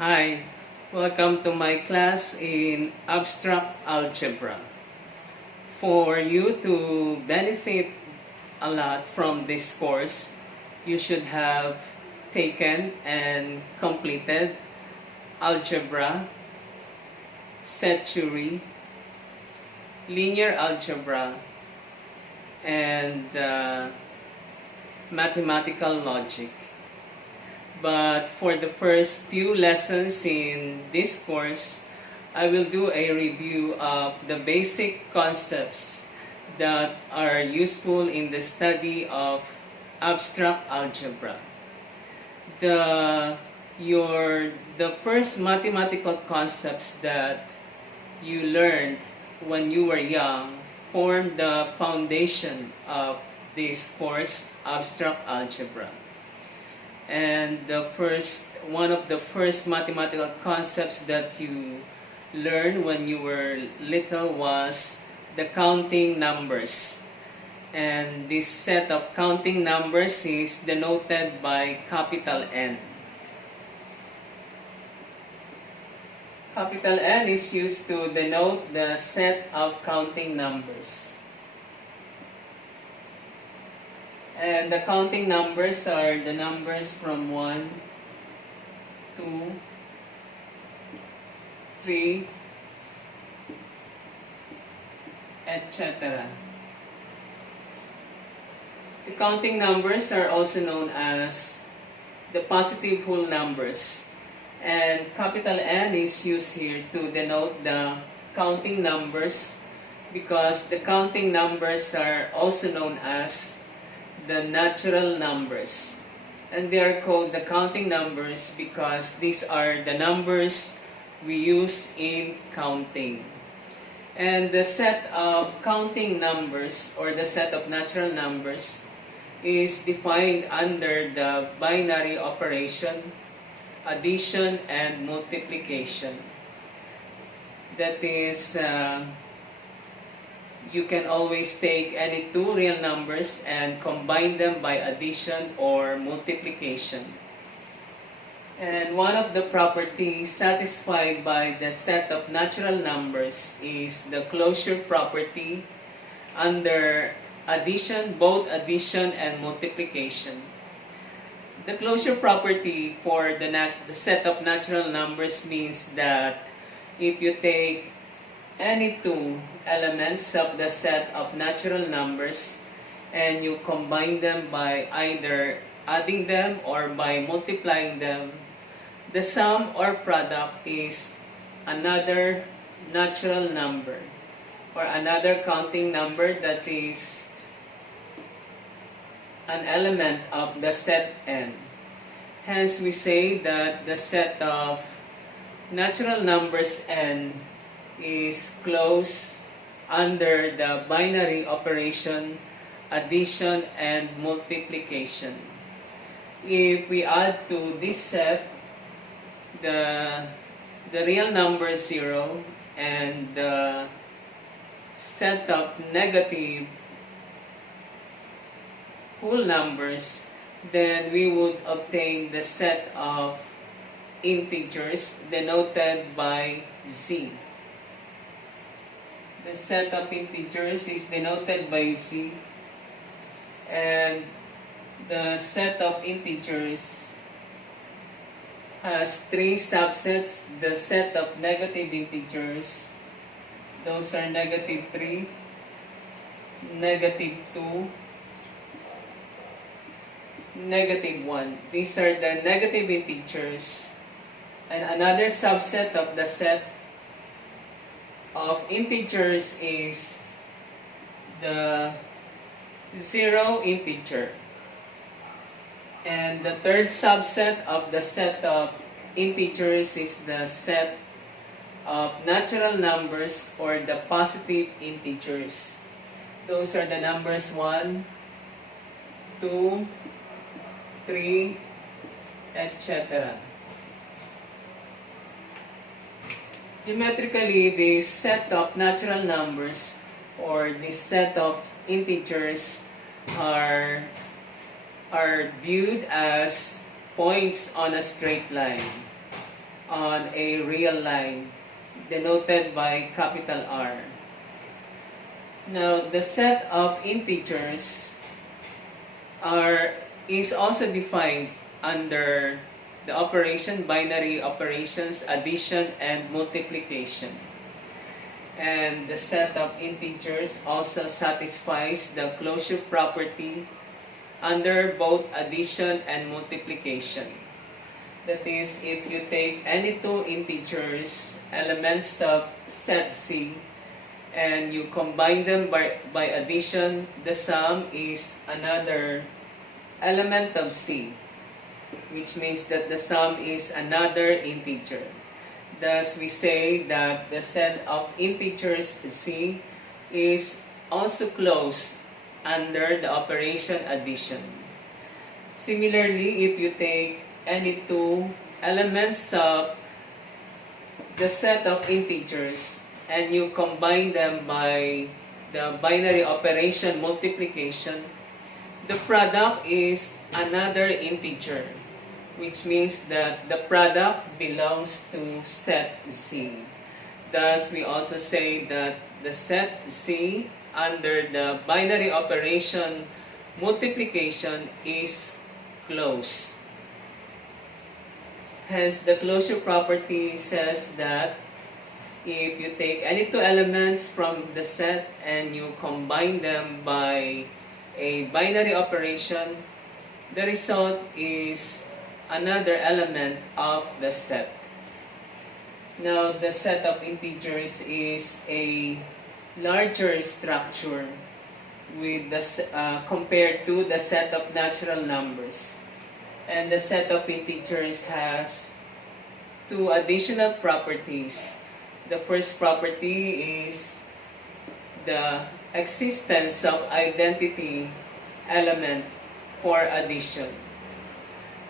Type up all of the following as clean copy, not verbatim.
Hi, welcome to my class in Abstract Algebra. For you to benefit a lot from this course, you should have taken and completed Algebra, set theory, linear algebra, and mathematical logic. But for the first few lessons in this course, I will do a review of the basic concepts that are useful in the study of abstract algebra. The first mathematical concepts that you learned when you were young form the foundation of this course, abstract algebra. And one of the first mathematical concepts that you learned when you were little was the counting numbers. And this set of counting numbers is denoted by capital N. Capital N is used to denote the set of counting numbers. And the counting numbers are the numbers from 1, 2, 3, etc. The counting numbers are also known as the positive whole numbers. And capital N is used here to denote the counting numbers because the counting numbers are also known as the natural numbers. And they are called the counting numbers because these are the numbers we use in counting. And the set of counting numbers or the set of natural numbers is defined under the binary operation, addition and multiplication. That is, you can always take any two real numbers and combine them by addition or multiplication. And one of the properties satisfied by the set of natural numbers is the closure property under addition, both addition and multiplication. The closure property for the set of natural numbers means that if you take any two elements of the set of natural numbers and you combine them by either adding them or by multiplying them, the sum or product is another natural number or another counting number that is an element of the set N. Hence we say that the set of natural numbers N is closed under the binary operation addition and multiplication. If we add to this set the real number 0 and the set of negative whole numbers, then we would obtain the set of integers denoted by Z. The set of integers is denoted by Z, and the set of integers has three subsets. The set of negative integers, those are negative 3, negative 2, negative 1. These are the negative integers. And another subset of the set of integers is the zero integer. And the third subset of the set of integers is the set of natural numbers or the positive integers. Those are the numbers 1, 2, 3, etc. Geometrically, the set of natural numbers or the set of integers are viewed as points on a straight line. on a real line denoted by capital R. Now, the set of integers is also defined under the operation, binary operations, addition and multiplication. And the set of integers also satisfies the closure property under both addition and multiplication. That is, if you take any two integers, elements of set C, and you combine them by addition, the sum is another element of C, which means that the sum is another integer. Thus, we say that the set of integers C is also closed under the operation addition. Similarly, if you take any two elements of the set of integers and you combine them by the binary operation multiplication, the product is another integer, which means that the product belongs to set C. Thus, we also say that the set C under the binary operation multiplication is closed. Hence, the closure property says that if you take any two elements from the set and you combine them by a binary operation, the result is another element of the set. Now, the set of integers is a larger structure with compared to the set of natural numbers. And the set of integers has two additional properties. The first property is the existence of identity element for addition,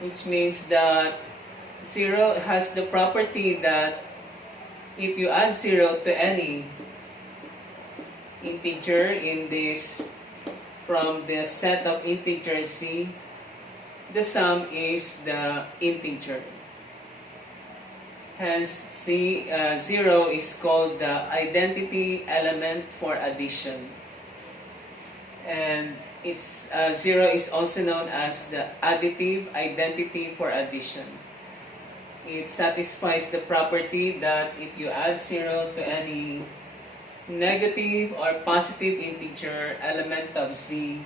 which means that 0 has the property that if you add 0 to any integer in this from the set of integers C, the sum is the integer. Hence, 0 is called the identity element for addition. And 0 is also known as the additive identity for addition. It satisfies the property that if you add 0 to any negative or positive integer element of Z,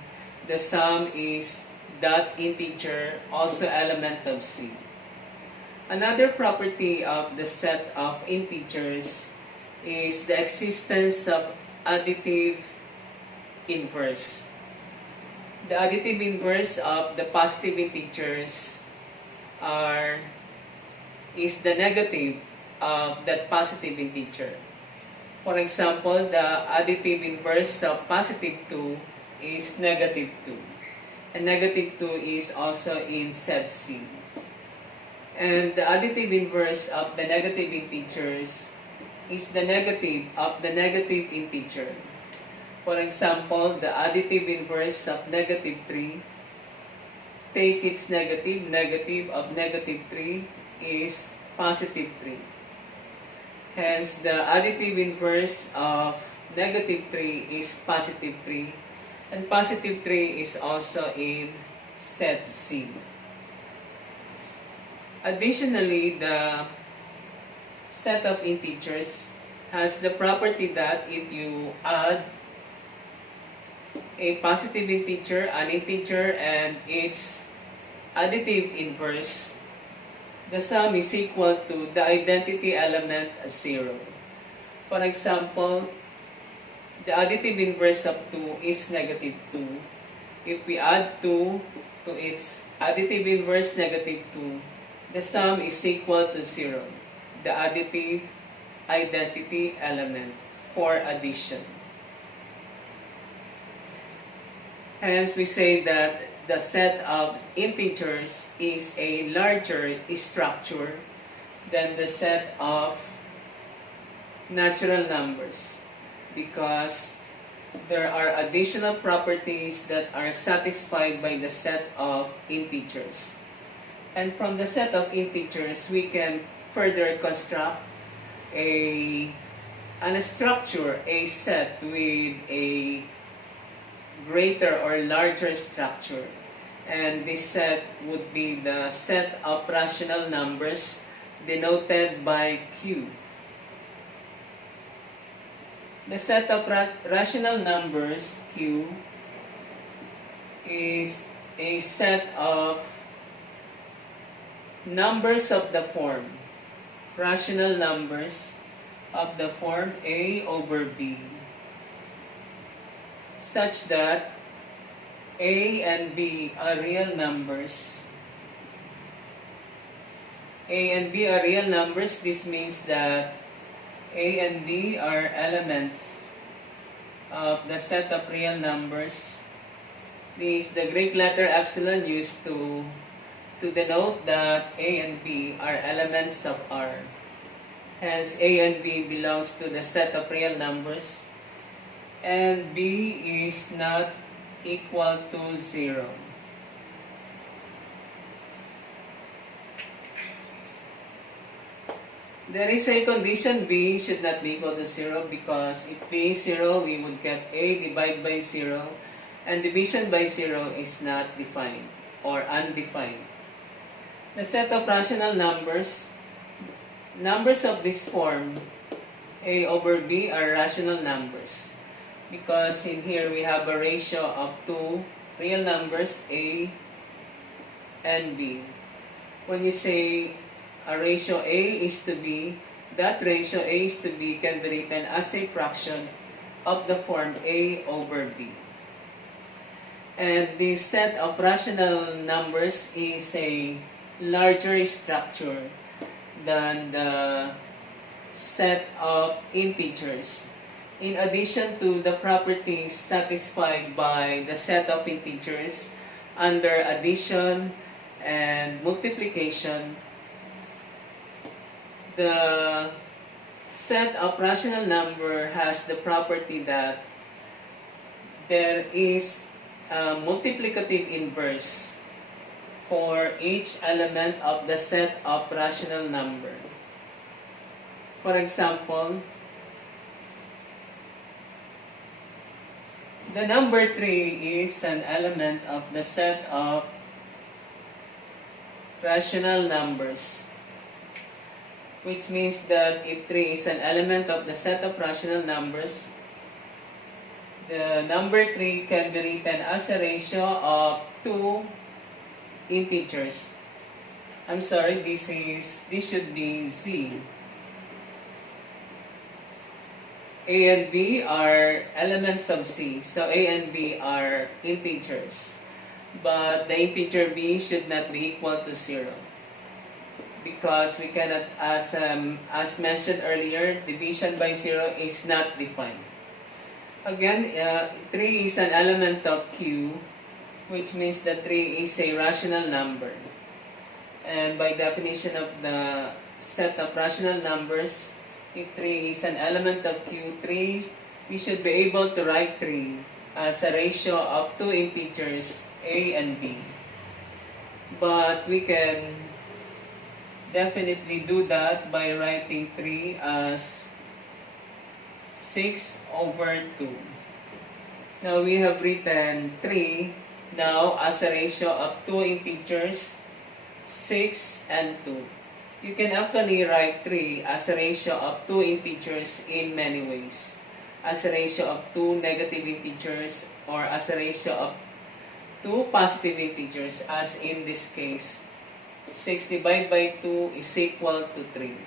the sum is that integer, also element of C. Another property of the set of integers is the existence of additive inverse. The additive inverse of the positive integers is the negative of that positive integer. For example, the additive inverse of positive 2 is negative 2. And negative 2 is also in set C. And the additive inverse of the negative integers is the negative of the negative integer. For example, the additive inverse of negative 3, take its negative, negative of negative 3 is positive 3. Hence, the additive inverse of negative 3 is positive 3. And positive 3 is also in set C. Additionally, the set of integers has the property that if you add a positive integer, an integer, and its additive inverse, the sum is equal to the identity element 0. For example, the additive inverse of 2 is negative 2. If we add 2 to its additive inverse negative 2, the sum is equal to 0, the additive identity element for addition. Hence, we say that the set of integers is a larger structure than the set of natural numbers, because there are additional properties that are satisfied by the set of integers. And from the set of integers, we can further construct an structure, a set with a greater or larger structure. And this set would be the set of rational numbers denoted by Q. The set of rational numbers, Q, is a set of numbers of the form, rational numbers of the form A over B, such that A and B are real numbers. A and B are real numbers. This means that A and B are elements of the set of real numbers. This is the Greek letter epsilon used to denote that A and B are elements of R. Hence, A and B belongs to the set of real numbers, and B is not equal to 0. There is a condition B should not be equal to 0, because if B is 0, we would get A divided by 0, and division by 0 is not defined or undefined. The set of rational numbers, numbers of this form, A over B, are rational numbers, because in here we have a ratio of two real numbers, A and B. When you say a ratio A is to B, that ratio A is to B can be written as a fraction of the form A over B. And this set of rational numbers is a larger structure than the set of integers. In addition to the properties satisfied by the set of integers under addition and multiplication, the set of rational number has the property that there is a multiplicative inverse for each element of the set of rational number. For example, the number 3 is an element of the set of rational numbers, which means that if 3 is an element of the set of rational numbers, the number 3 can be written as a ratio of two integers. I'm sorry, this should be Z. A and B are elements of Z, so A and B are integers. But the integer B should not be equal to 0, because we cannot, as mentioned earlier, division by 0 is not defined. Again, 3 is an element of Q, which means that 3 is a rational number. And by definition of the set of rational numbers, if 3 is an element of Q, we should be able to write 3 as a ratio of two integers, A and B. But we can definitely do that by writing 3 as 6 over 2. Now we have written 3 now as a ratio of two integers, 6 and 2. You can actually write 3 as a ratio of two integers in many ways. As a ratio of two negative integers, or as a ratio of two positive integers, as in this case. 6 divided by 2 is equal to 3.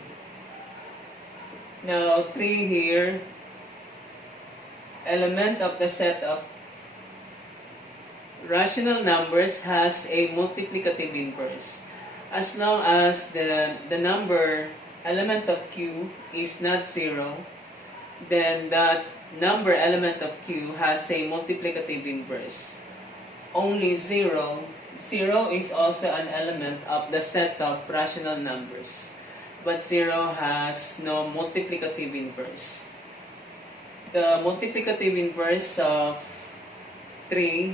Now 3 here, element of the set of rational numbers, has a multiplicative inverse. As long as the number element of Q is not 0, then that number element of Q has a multiplicative inverse. Only 0 is also an element of the set of rational numbers, but 0 has no multiplicative inverse. The multiplicative inverse of 3,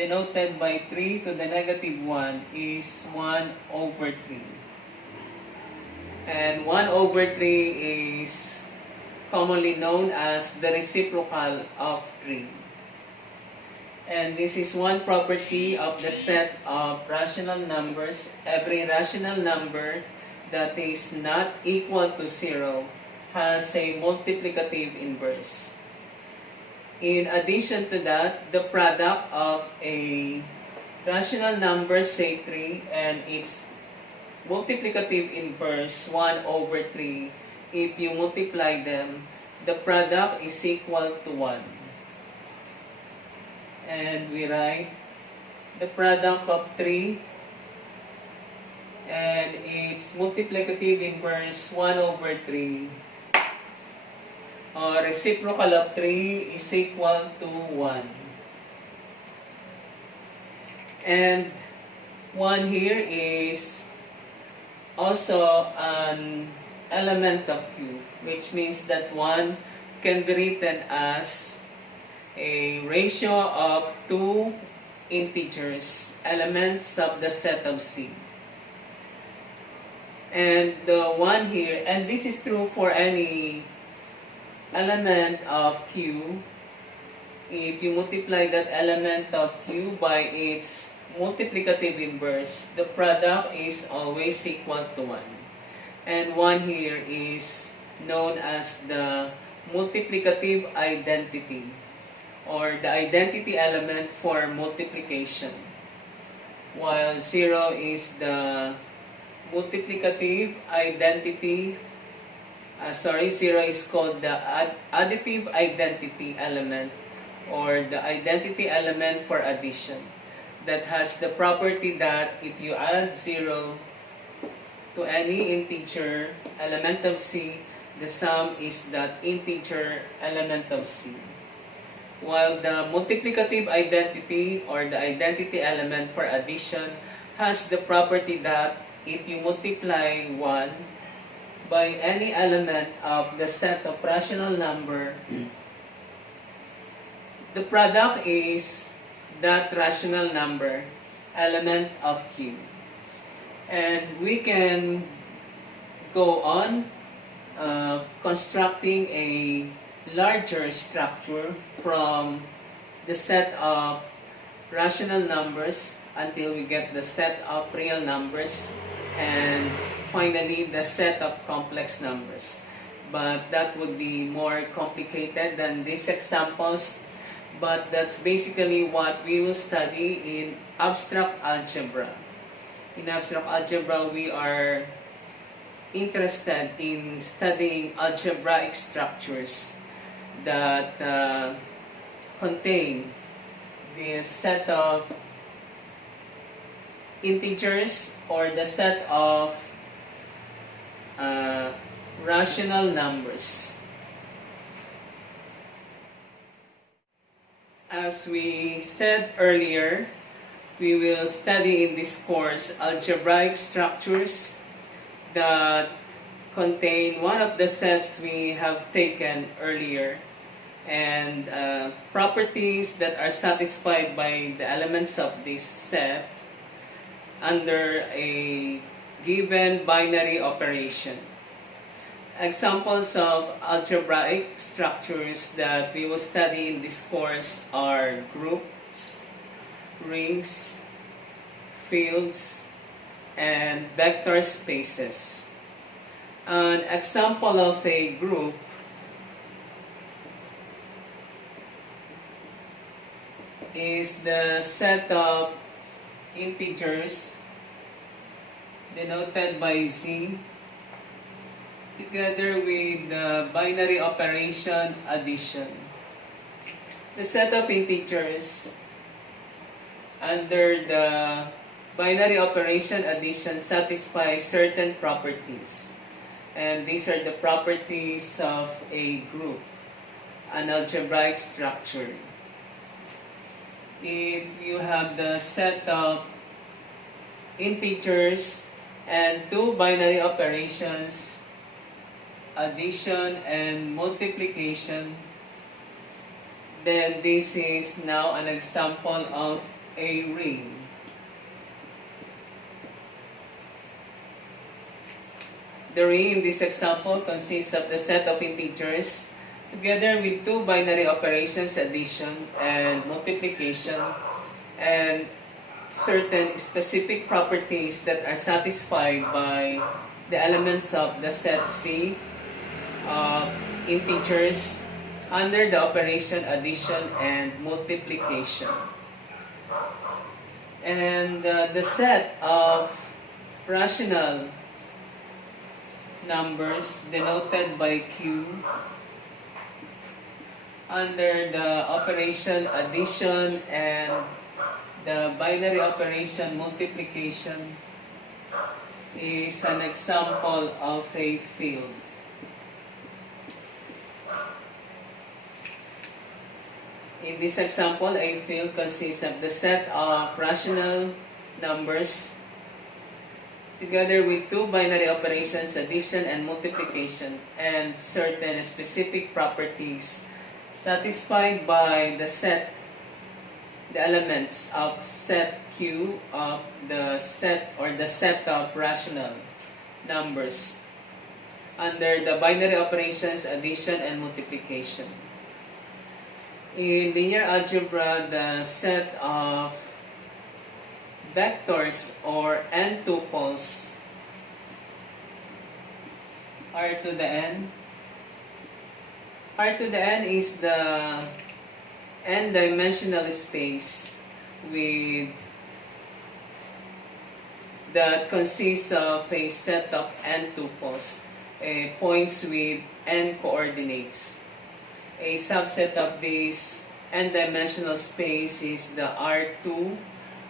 denoted by 3 to the negative 1 is 1 over 3. And 1 over 3 is commonly known as the reciprocal of 3. And this is one property of the set of rational numbers. Every rational number that is not equal to 0 has a multiplicative inverse. In addition to that, the product of a rational number, say 3, and its multiplicative inverse, 1 over 3, if you multiply them, the product is equal to 1. And we write the product of 3 and its multiplicative inverse 1 over 3, or reciprocal of 3, is equal to 1. And 1 here is also an element of Q, which means that 1 can be written as a ratio of two integers, elements of the set of C. And the 1 here, and this is true for any element of Q, if you multiply that element of Q by its multiplicative inverse, the product is always equal to 1. And 1 here is known as the multiplicative identity, or the identity element for multiplication, while 0 is the multiplicative identity, 0 is called the additive identity element, or the identity element for addition, that has the property that if you add 0 to any integer element of C, the sum is that integer element of C. While the multiplicative identity, or the identity element for addition, has the property that if you multiply 1 by any element of the set of rational number, the product is that rational number, element of Q. And we can go on constructing a larger structure from the set of rational numbers until we get the set of real numbers, and finally the set of complex numbers. But that would be more complicated than these examples, but that's basically what we will study in abstract algebra. In abstract algebra, we are interested in studying algebraic structures that contain the set of integers, or the set of rational numbers. As we said earlier, we will study in this course algebraic structures that contain one of the sets we have taken earlier, and properties that are satisfied by the elements of this set under a given binary operation. Examples of algebraic structures that we will study in this course are groups, rings, fields, and vector spaces. An example of a group is the set of integers denoted by Z together with the binary operation addition. The set of integers under the binary operation addition satisfies certain properties, and these are the properties of a group, an algebraic structure. If you have the set of integers and two binary operations, addition and multiplication, then this is now an example of a ring. The ring in this example consists of the set of integers together with two binary operations, addition and multiplication, and certain specific properties that are satisfied by the elements of the set C of integers under the operation addition and multiplication. And the set of rational numbers denoted by Q under the operation addition and the binary operation multiplication is an example of a field. In this example, a field consists of the set of rational numbers together with two binary operations, addition and multiplication, and certain specific properties satisfied by the set, the elements of set Q of the set or the set of rational numbers under the binary operations, addition and multiplication. In linear algebra, the set of vectors or n tuples R to the n. R to the n is the n-dimensional space with that consists of a set of n tuples, points with n coordinates. A subset of this n-dimensional space is the R2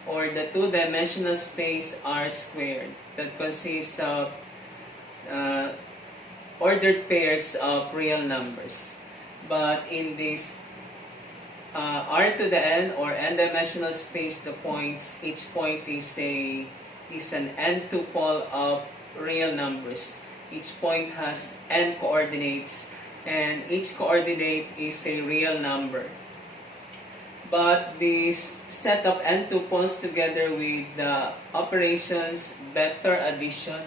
or the two-dimensional space R squared that consists of ordered pairs of real numbers. But in this R to the n or n-dimensional space, the points, each point is an n tuple of real numbers. Each point has n coordinates and each coordinate is a real number. But this set of n tuples together with the operations vector addition,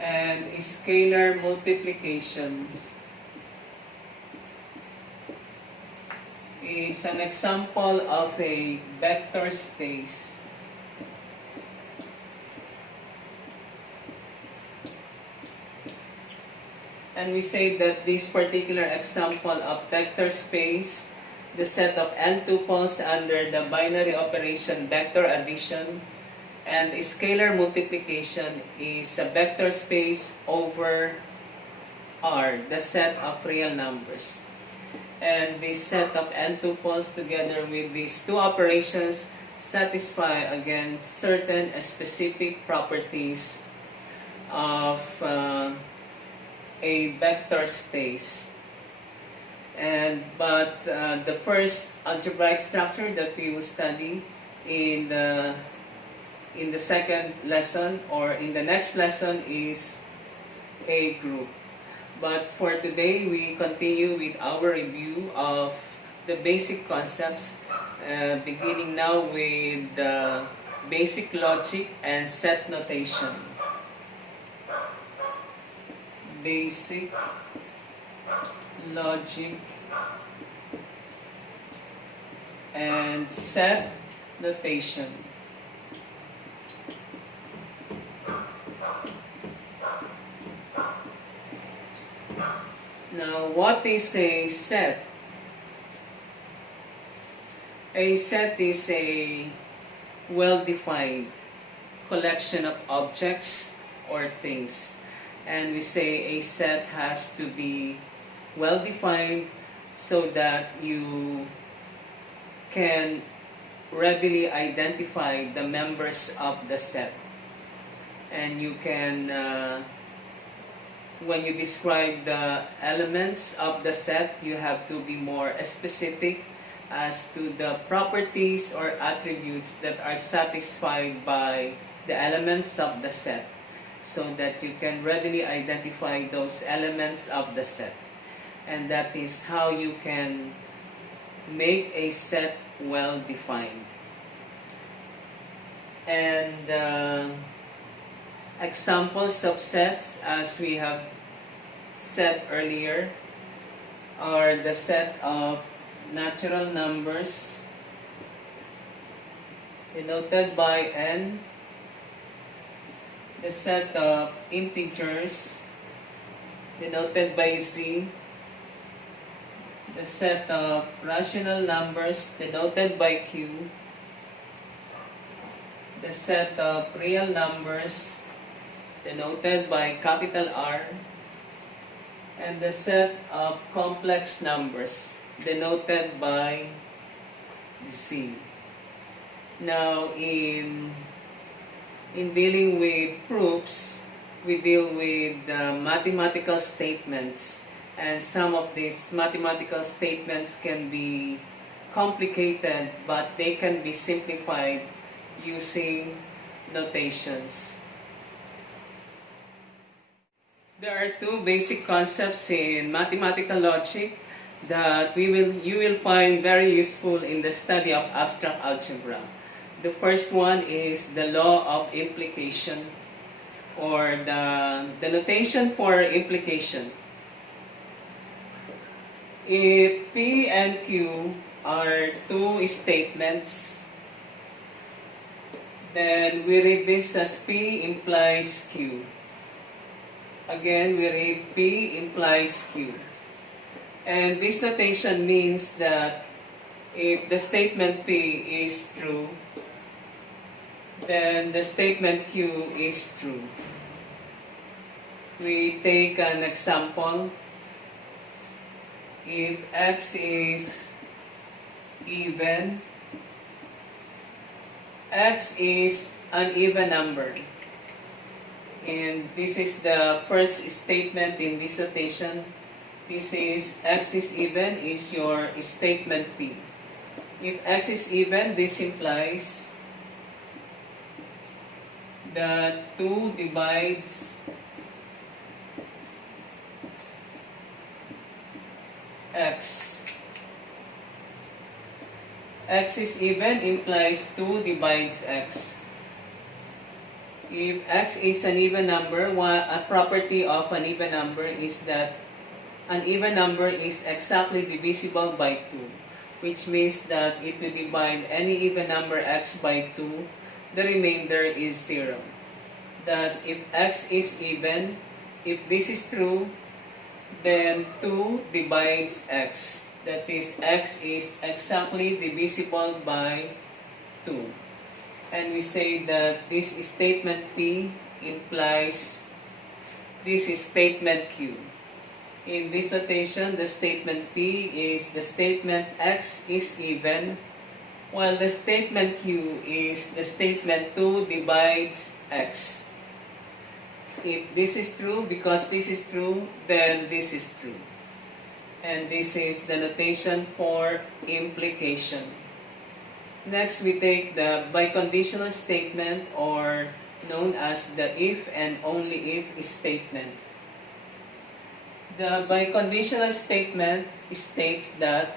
and scalar multiplication is an example of a vector space. And we say that this particular example of vector space, the set of n tuples under the binary operation vector addition and scalar multiplication is a vector space over R, the set of real numbers. And this set of n tuples together with these two operations satisfy again certain specific properties of a vector space. But the first algebraic structure that we will study in the second lesson or in the next lesson is a group. But for today, we continue with our review of the basic concepts, beginning now with the basic logic and set notation. Basic logic and set notation. Now, what is a set? A set is a well-defined collection of objects or things. And we say a set has to be well-defined so that you can readily identify the members of the set. And you can, when you describe the elements of the set, you have to be more specific as to the properties or attributes that are satisfied by the elements of the set, so that you can readily identify those elements of the set. and that is how you can make a set well defined. And examples of sets, as we have said earlier, are the set of natural numbers denoted by n, the set of integers denoted by z, the set of rational numbers denoted by q, the set of real numbers denoted by capital R, and the set of complex numbers denoted by Z. Now, in dealing with proofs, we deal with mathematical statements, and some of these mathematical statements can be complicated, but they can be simplified using notations. There are two basic concepts in mathematical logic that you will find very useful in the study of abstract algebra. The first one is the law of implication, or the notation for implication. If P and Q are two statements, then we read this as P implies Q. Again, we read P implies Q. And this notation means that if the statement P is true, then the statement Q is true. We take an example. If X is even, X is an even number. And this is the first statement in this notation. This is X is even is your statement P. If X is even, this implies that 2 divides X. X is even implies 2 divides X. If X is an even number, a property of an even number is that an even number is exactly divisible by 2, which means that if you divide any even number X by 2, the remainder is 0. Thus, if X is even, if this is true, then 2 divides X. That is, X is exactly divisible by 2. And we say that this statement P implies this is statement Q. In this notation, the statement P is the statement X is even, while the statement Q is the statement 2 divides X. If this is true, because this is true, then this is true. And this is the notation for implication. Next, we take the biconditional statement, or known as the if and only if statement. The biconditional statement states that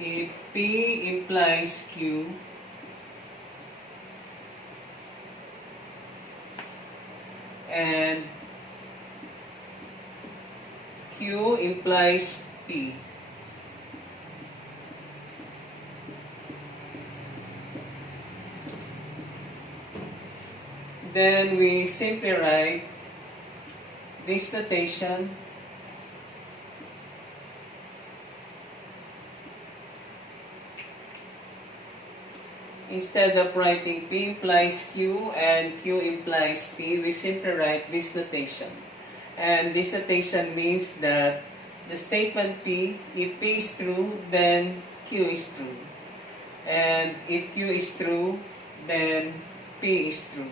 if P implies Q, and Q implies P, then we simply write this notation instead of writing P implies Q and Q implies P, we simply write this notation. And this notation means that the statement P, if P is true, then Q is true. And if Q is true, then P is true.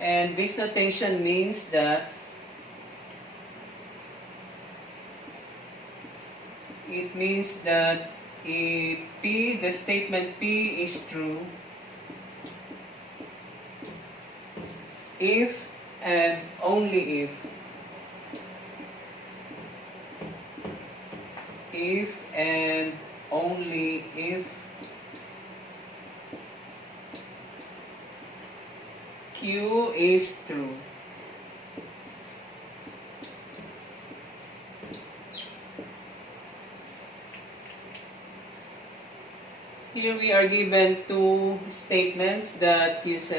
And this notation means that it means that if P, the statement P is true, if and only if if and only if Q is true. Here we are given two statements that use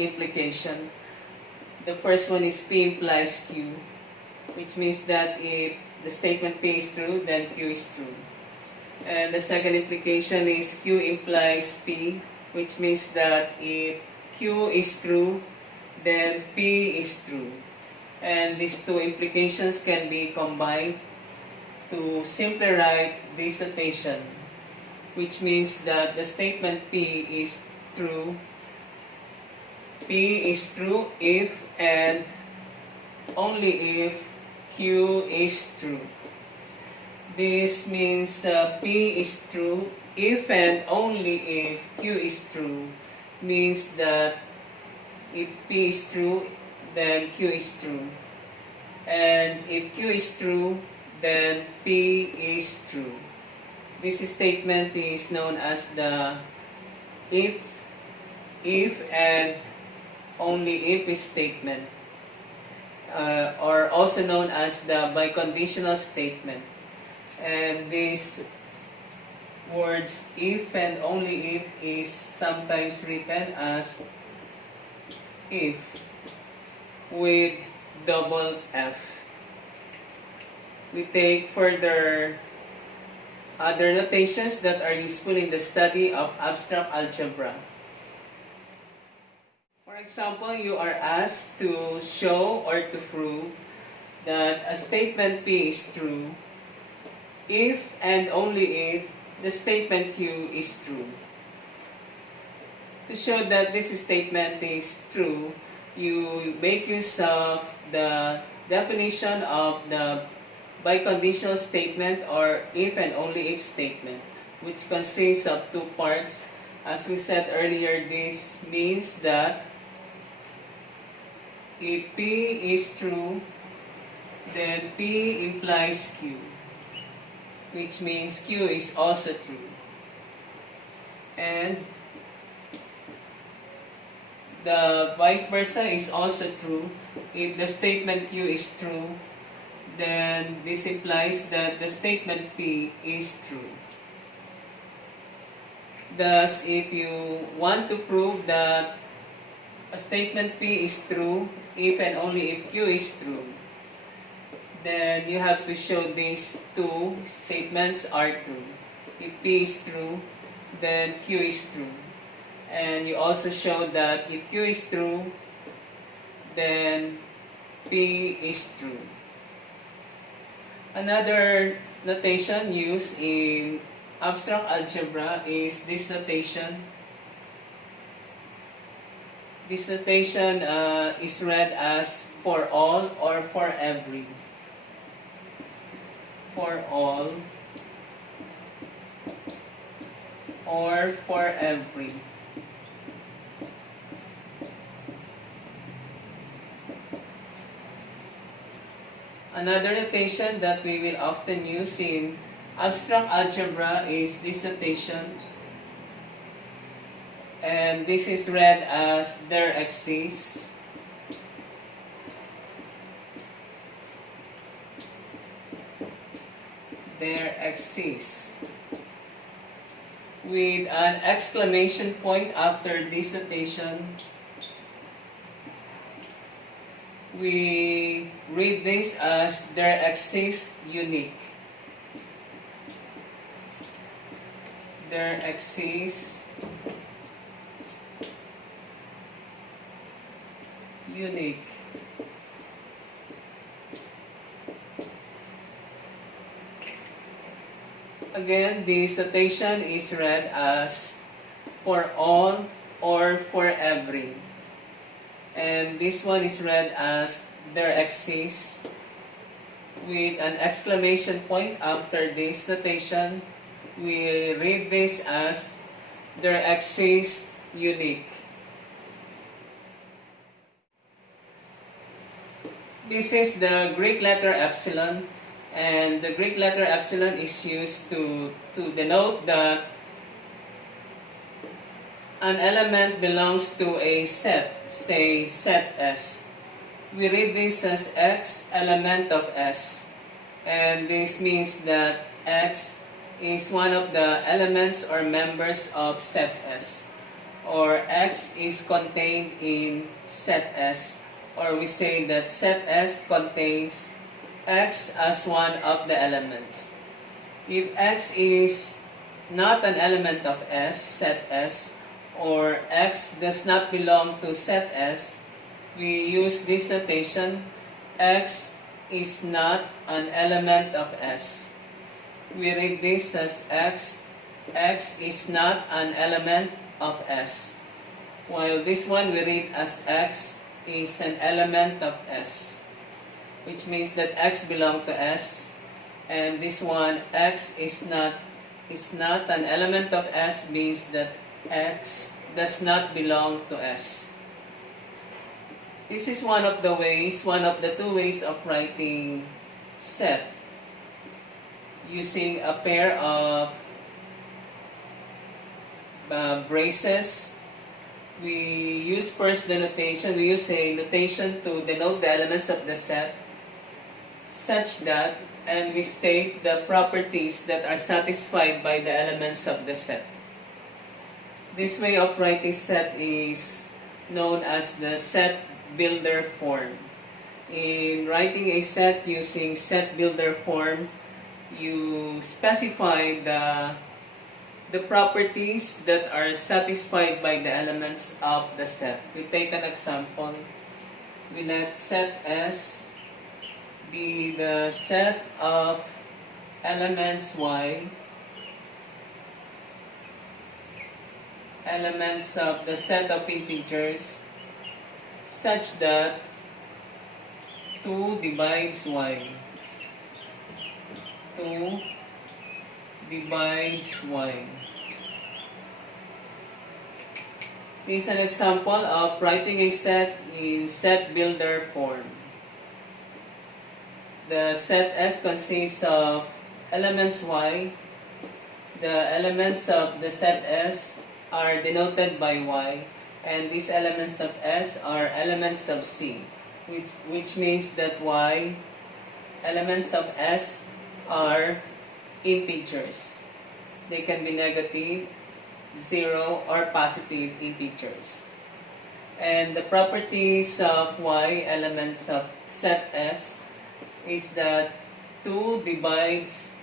implication. The first one is P implies Q, which means that if the statement P is true, then Q is true. And the second implication is Q implies P, which means that if Q is true, then P is true. And these two implications can be combined to simply write this notation, which means that the statement P is true. P is true if and only if Q is true. This means P is true if and only if Q is true, means that if P is true, then Q is true. And if Q is true, then P is true. This statement is known as the if and only if statement, or also known as the biconditional statement. And these words if and only if is sometimes written as if with double F. We take further other notations that are useful in the study of abstract algebra. For example, you are asked to show or to prove that a statement P is true if and only if the statement Q is true. To show that this statement is true, you make use of the definition of the biconditional statement or if and only if statement, which consists of two parts. As we said earlier, this means that if P is true, then P implies Q, which means Q is also true. And the vice versa is also true. If the statement Q is true, then this implies that the statement P is true. Thus, if you want to prove that a statement P is true if and only if Q is true, then you have to show these two statements are true. If P is true, then Q is true. And you also show that if Q is true, then P is true. Another notation used in abstract algebra is this notation. This notation is read as for all or for every. For all or for every. Another notation that we will often use in abstract algebra is this notation, and this is read as there exists with an exclamation point after this notation. We read this as there exists unique. There exists unique. Again, this notation is read as for all or for every. And this one is read as there exists with an exclamation point after this notation. We read this as there exists unique. This is the Greek letter epsilon, And the Greek letter epsilon is used to denote that an element belongs to a set, say set S. We read this as X element of S. And this means that X is one of the elements or members of set S. Or X is contained in set S. Or we say that set S contains X as one of the elements. If X is not an element of S, set S, or X does not belong to set S, we use this notation: X is not an element of S. We read this as X is not an element of S. While this one we read as X is an element of S, which means that X belongs to S, and this one X is not an element of S means that X does not belong to S. This is one of the two ways of writing set, using a pair of braces. We use first the notation. We use a notation to denote the elements of the set, such that, and we state the properties that are satisfied by the elements of the set. This way of writing set is known as the set builder form. In writing a set using set builder form, you specify the properties that are satisfied by the elements of the set. We take an example. We let set S be the set of elements Y, elements of the set of integers, such that 2 divides Y. 2 divides Y. This is an example of writing a set in set builder form. The set S consists of elements Y. The elements of the set S are denoted by Y, and these elements of S are elements of C, which means that Y, elements of S, are integers. They can be negative, 0, or positive integers. And the properties of Y, elements of set S, is that 2 divides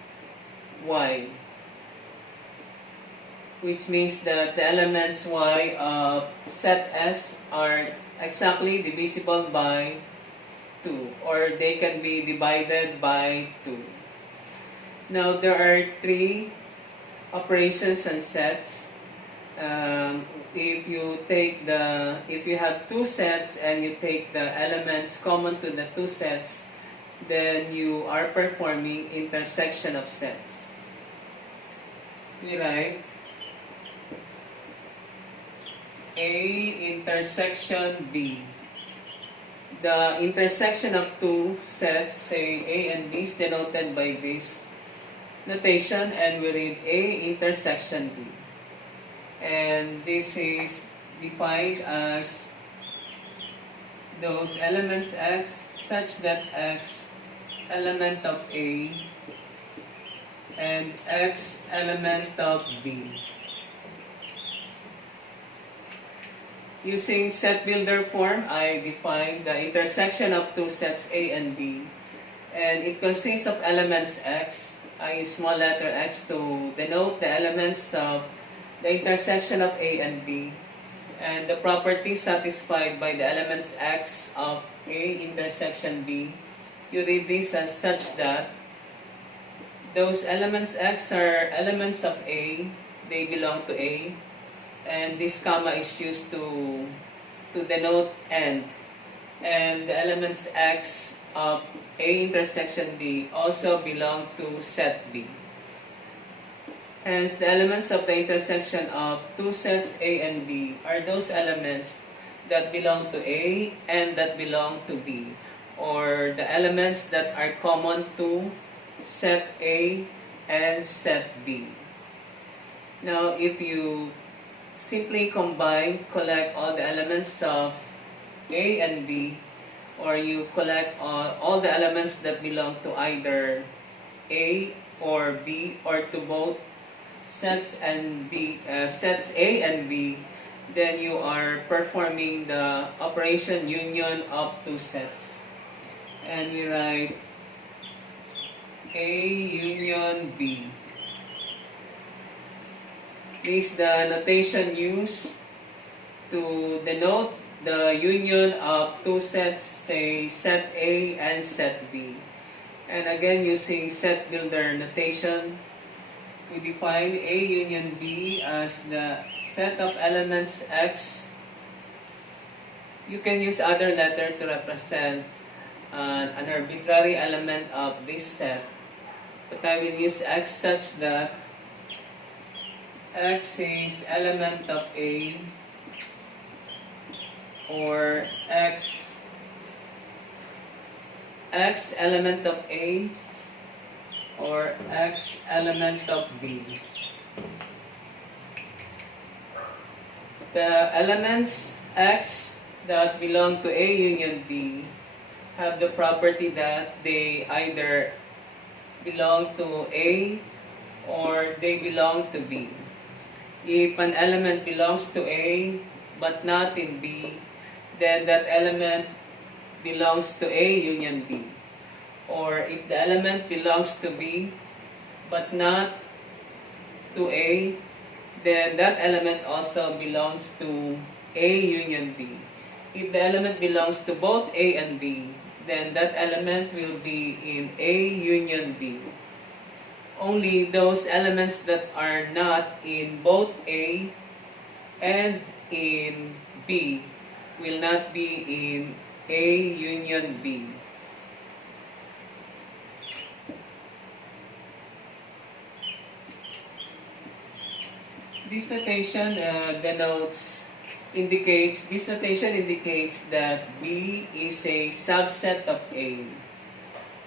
Y, which means that the elements Y of set S are exactly divisible by 2, or they can be divided by 2. Now, there are 3 operations and sets. If you have 2 sets and you take the elements common to the 2 sets, then you are performing intersection of sets. We write A intersection B. The intersection of 2 sets, say A and B, is denoted by this notation, and we read A intersection B. And this is defined as those elements X such that X element of A and X element of B. Using set builder form, I define the intersection of 2 sets A and B, and it consists of elements X. I use small letter x to denote the elements of the intersection of A and B, and the property satisfied by the elements X of A intersection B. You read this as such that those elements X are elements of A, they belong to A, and this comma is used to denote and the elements X of A intersection B also belong to set B. Hence, the elements of the intersection of 2 sets A and B are those elements that belong to A and that belong to B, or the elements that are common to set A and set B. Now, if you simply collect all the elements of A and B, or you collect all the elements that belong to either A or B, or to both sets sets A and B, then you are performing the operation union of two sets. And we write A union B. This is the notation used to denote the union of two sets, say set A and set B. And again, using set builder notation, we define A union B as the set of elements X. You can use other letter to represent an arbitrary element of this set, but I will use X such that X is element of A, or X element of A, or X element of B. The elements X that belong to A union B have the property that they either belong to A or they belong to B. If an element belongs to A but not in B, then that element belongs to A union B. Or if the element belongs to B but not to A, then that element also belongs to A union B. If the element belongs to both A and B, then that element will be in A union B. Only those elements that are not in both A and in B will not be in A union B. This notation indicates that B is a subset of A,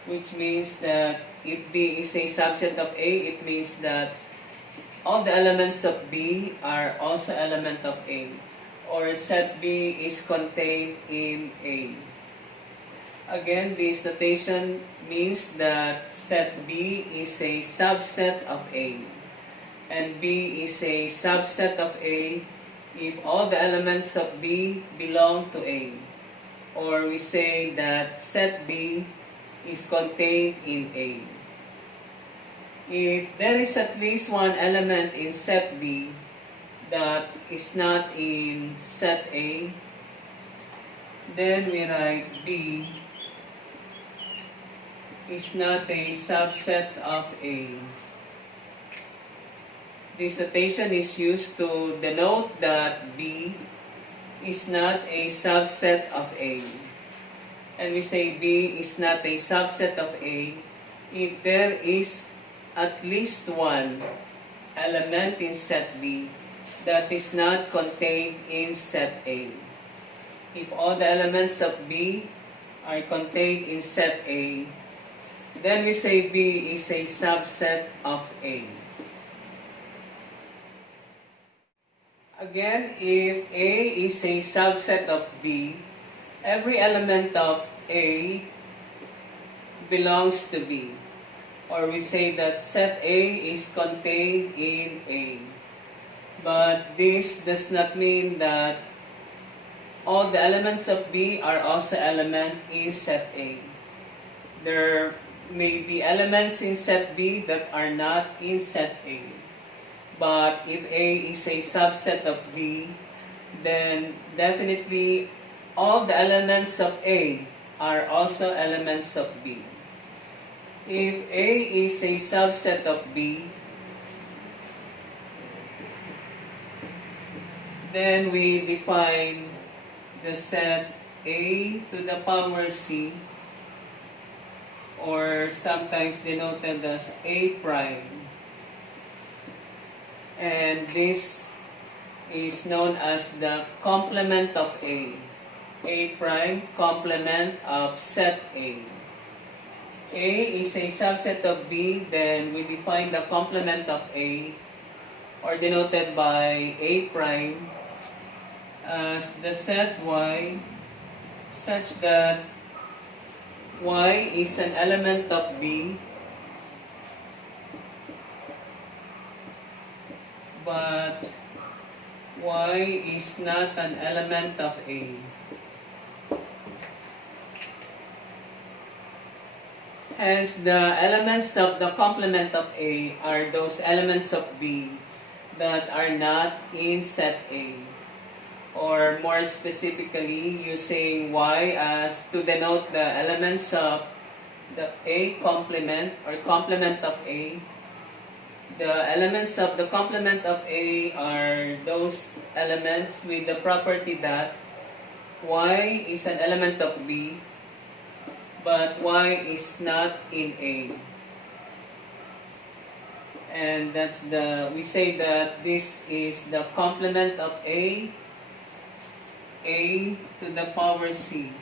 which means that if B is a subset of A, it means that all the elements of B are also element of A, or set B is contained in A. Again, this notation means that set B is a subset of A, and B is a subset of A if all the elements of B belong to A, or we say that set B is contained in A. If there is at least one element in set B that is not in set A, then we write B is not a subset of A. This notation is used to denote that B is not a subset of A. And we say B is not a subset of A if there is at least one element in set B that is not contained in set A. If all the elements of B are contained in set A, then we say B is a subset of A. Again, if A is a subset of B, every element of A belongs to B. Or we say that set A is contained in A. But this does not mean that all the elements of B are also element in set A. There may be elements in set B that are not in set A. But if A is a subset of B, then definitely all the elements of A are also elements of B. If A is a subset of B, then we define the set A to the power C, or sometimes denoted as A prime. And this is known as the complement of A prime complement of set A. A is a subset of B, then we define the complement of A, or denoted by A prime, as the set Y such that Y is an element of B, but Y is not an element of A. Hence, the elements of the complement of A are those elements of B that are not in set A. Or more specifically, using Y as to denote the elements of the A complement or complement of A. The elements of the complement of A are those elements with the property that Y is an element of B, but Y is not in A. And we say that this is the complement of A to the power C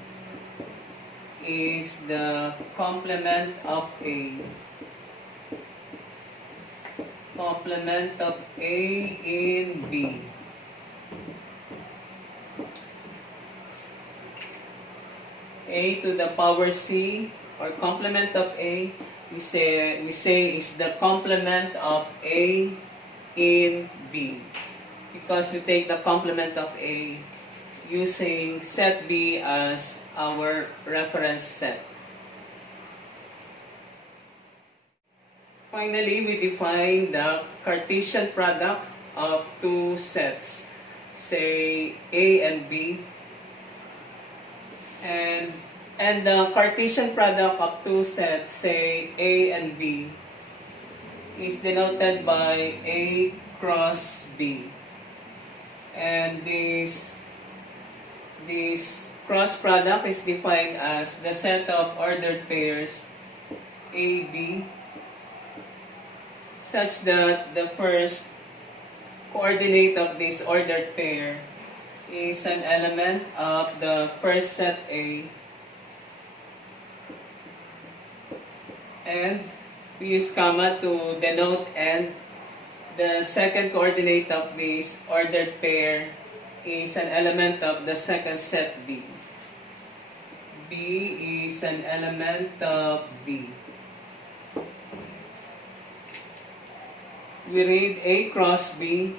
is the complement of A. Complement of A in B. A to the power C, or complement of A, we say is the complement of A in B. Because we take the complement of A using set B as our reference set. Finally, we define the Cartesian product of two sets, say A and B. And the Cartesian product of two sets, say A and B, is denoted by A cross B. And this cross product is defined as the set of ordered pairs AB, such that the first coordinate of this ordered pair is an element of the first set A, and we use comma to denote and the second coordinate of this ordered pair is an element of the second set B. B is an element of B. We read A cross B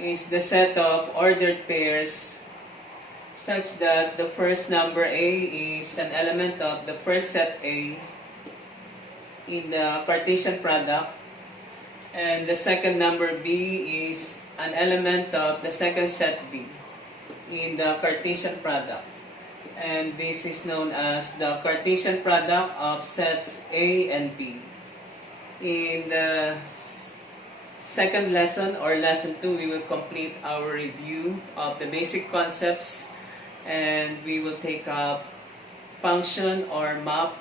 is the set of ordered pairs such that the first number A is an element of the first set A in the Cartesian product, and the second number B is an element of the second set B in the Cartesian product. And this is known as the Cartesian product of sets A and B. In the second lesson, or lesson 2, we will complete our review of the basic concepts, and we will take up function or map,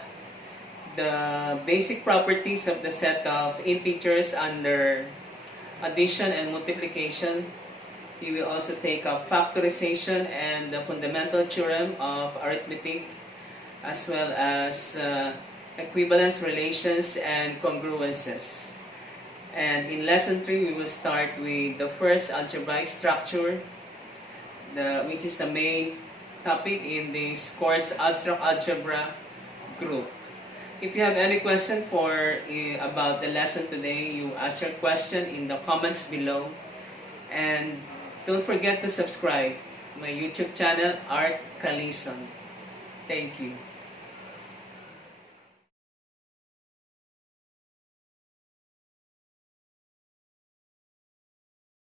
the basic properties of the set of integers under addition and multiplication. We will also take up factorization and the fundamental theorem of arithmetic, as well as equivalence relations and congruences. And in lesson 3, we will start with the first algebraic structure, which is the main topic in this course, Abstract Algebra group. If you have any question about the lesson today, you ask your question in the comments below. And don't forget to subscribe to my YouTube channel, Art Calison. Thank you.